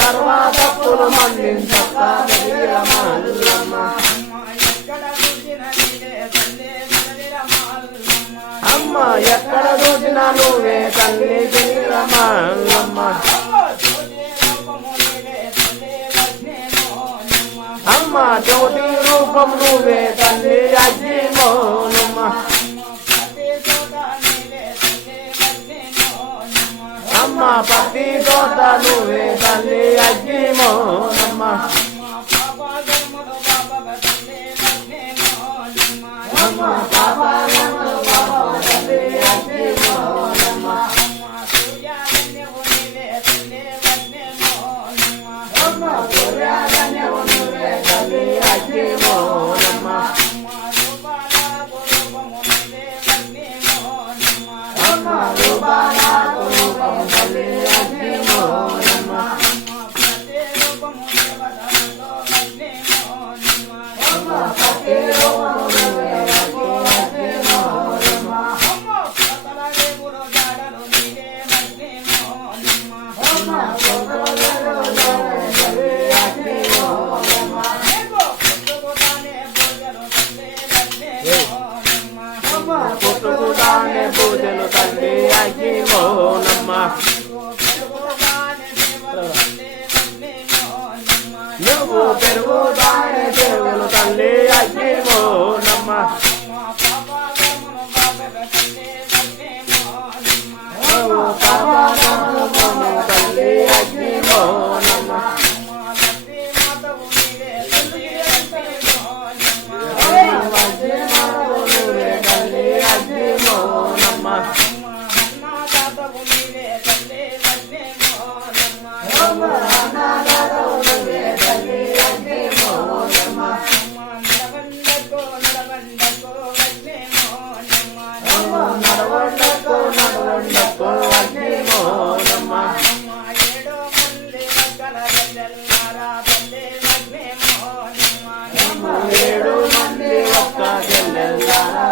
తర్వాత పులు మందించక్క అమ్మ ఎక్కడ చూసినా నువ్వే తల్లి రమల్లమ్మ అమ్మ జ్యోతి రూపం నువ్వే తల్లి అజ్జిమోనమ్మ అమ్మ పతి తోట నువ్వే తల్లి అజ్జిమోనమ్మ అమ్మ పాపా తల్లి అజ్జిమోనమ్మ అమ్మ సూర్యాధన్యము నువ్వే తల్లి అజ్జిమోనమ్మ అమ్మ రూపాల పూజలు తల్లి అజ్జిమోనమ్మ నువ్వు పెరుగుతానే దేవులు తల్లి అజ్జిమోనమ్మ నువ్వు పాపము తల్లి అజ్జిమోనమ్మ ఏడు మంది ఒక్క చెల్లెల్లారా